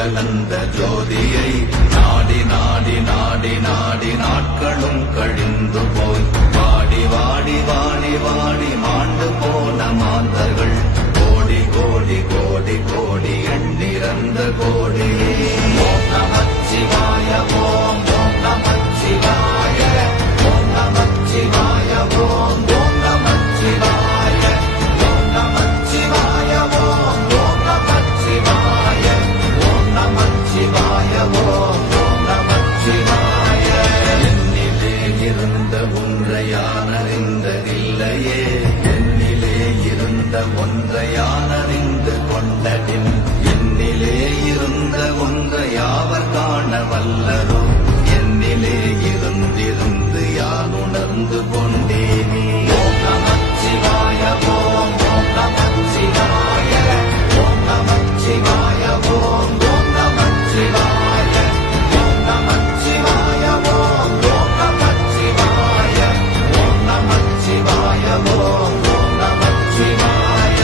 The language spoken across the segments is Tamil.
கலந்த ஜோதியை நாடி நாடி நாடி நாடி நாட்களும் கழிந்து போய் வாடி வாடி வாடி வாடி மாண்டு போன மாந்தர்கள் கோடி கோடி கோடி கோடி எண்ணிறந்த கோடி. ஓம் நமச்சிவாய ஓம் ஓம் நமச்சிவாய ஓம் நமச்சிவாய ஓம் ஓம் நமச்சிவாய ஓம் நமச்சிவாய ஓம் ஓம் நமச்சிவாய ஓம் நமச்சிவாய ஓம் ஓம் நமச்சிவாய. என்னிலே இருந்த ஒன்றை யான் அறிந்ததில்லையே, என்னிலே இருந்த ஒன்றை யான் அறிந்து கொண்டதின், என்னிலே இருந்த ஒன்றை யாவர் காண வல்லரோ, என்னிலே இருந்திருந்து யான் உணர்ந்து கொண்டேனே. ஓம் நமச்சிவாய ஓம் ஓம் நமச்சிவாய ஓம் நமச்சிவாய ஓம் ஓம் நமச்சிவாய ஓம் நமச்சிவாய ஓம் ஓம் நமச்சிவாய ஓம் நமச்சிவாய ஓம் ஓம் நமச்சிவாய.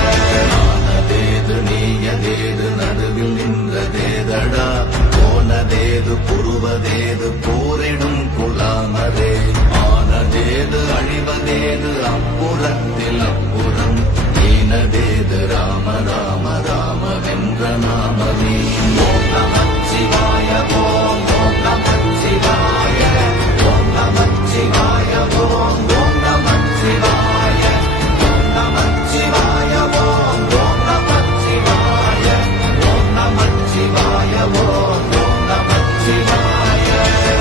ஆனதேது நீயதேது நடுவில் நின்றதேதடா, போனதேது புருவதேது போரிடும் குலாமரே, ஆனதேது அழிவதேது அப்புறத்தில் அப்புறம், ஈனதேது ராம ராம ராம வென்ற நாமமே. ஓம் நமச்சிவாய ஓம் ஓம் நமச்சிவாய ஓம் நமச்சிவாய ஓம் ஓம் நமச்சிவாய ஓம் நமச்சிவாய ஓம் ஓம் நமச்சிவாய ஓம் நமச்சிவாய ஓம் ஓம் நமச்சிவாய.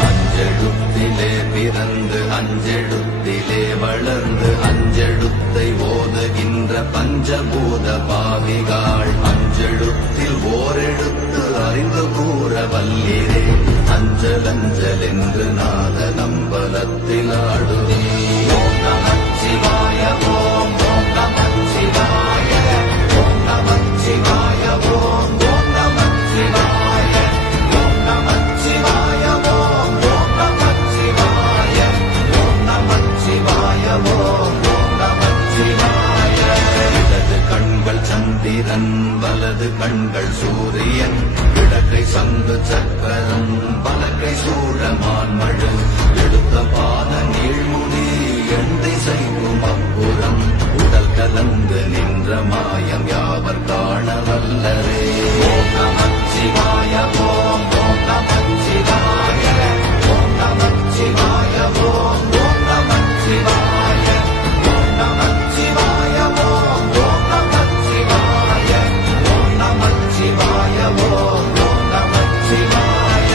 அஞ்செழுத்திலே பிறந்து அஞ்செழுத்திலே வளர்ந்து அஞ்செழுத்தை ஓதுகின்ற பஞ்சபூத பாவிகாள், அஞ்செழுத்தில் ஓரெழுத்து அறிந்து கூற வல்லிரே, அஞ்சல் அஞ்சல் என்று நாத நம்பலத்தில் ஆடுவே. ஓம் நமச்சிவாய ஓம் ஓம் நமச்சிவாய ஓம் நமச்சிவாய ஓம் ஓம் நமச்சிவாய ஓம் நமச்சிவாய ஓம் ஓம் நமச்சிவாய ஓம் நமச்சிவாய ஓம் ஓம் நமச்சிவாய. இடது கண்கள் சந்திரன் வலது கண்கள் சூரியன், இடக்கை சங்கு சக்கரம் வலக்கை சூழமான் மழு, எடுத்த பாத நீழ்முடி எண் திசைக்கும் அப்புறம், உடல் கலந்து நின்ற மாயம் யாவர் காண வல்லரே. ஓம் நமச்சிவாய ஓம் ஓம் நமச்சிவாய ஓம் நமச்சிவாய ஓம் ஓம் நமச்சிவாய ஓம் நமச்சிவாய ஓம் ஓம் நமச்சிவாய ஓம் நமச்சிவாய ஓம் ஓம் நமச்சிவாய.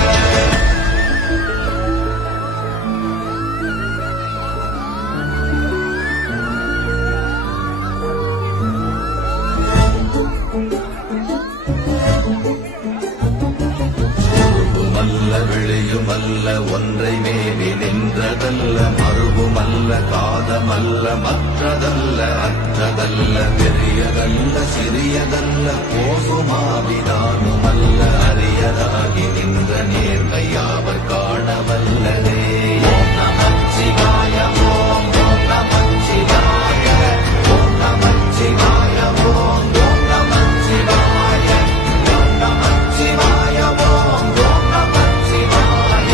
மல்ல விழியுமல்ல ஒன்றை மேவி நின்றதல்ல, மறுவுமல்ல காதமல்ல மற்றதல்ல அற்றதல்ல, பெரியதல்ல சிறியதல்ல போசுமாவிதானுமல்ல, அரியதாகி நின்ற நேர்மை யாவர் காண வல்லரே. ஓம் நமச்சிவாய ஓம் ஓம் நமச்சிவாய ஓம் நமச்சிவாய ஓம் ஓம் நமச்சிவாய ஓம் நமச்சிவாய ஓம் ஓம் நமச்சிவாய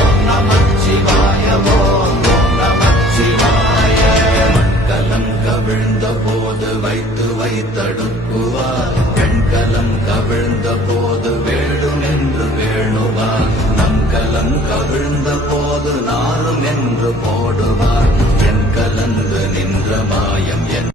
ஓம் நமச்சிவாய ஓம் ஓம் நமச்சிவாய. மண்கலம் கவிழ்ந்த போது வைத்து வைத்தடுக்குவார், பெண்கலம் கவிழ்ந்த போது வேடும் என்று வேணுவார், நம்கலம் கவிழ்ந்த போது நாரும் என்று போடுவார், என் கலந்து நின்ற மாயம் என்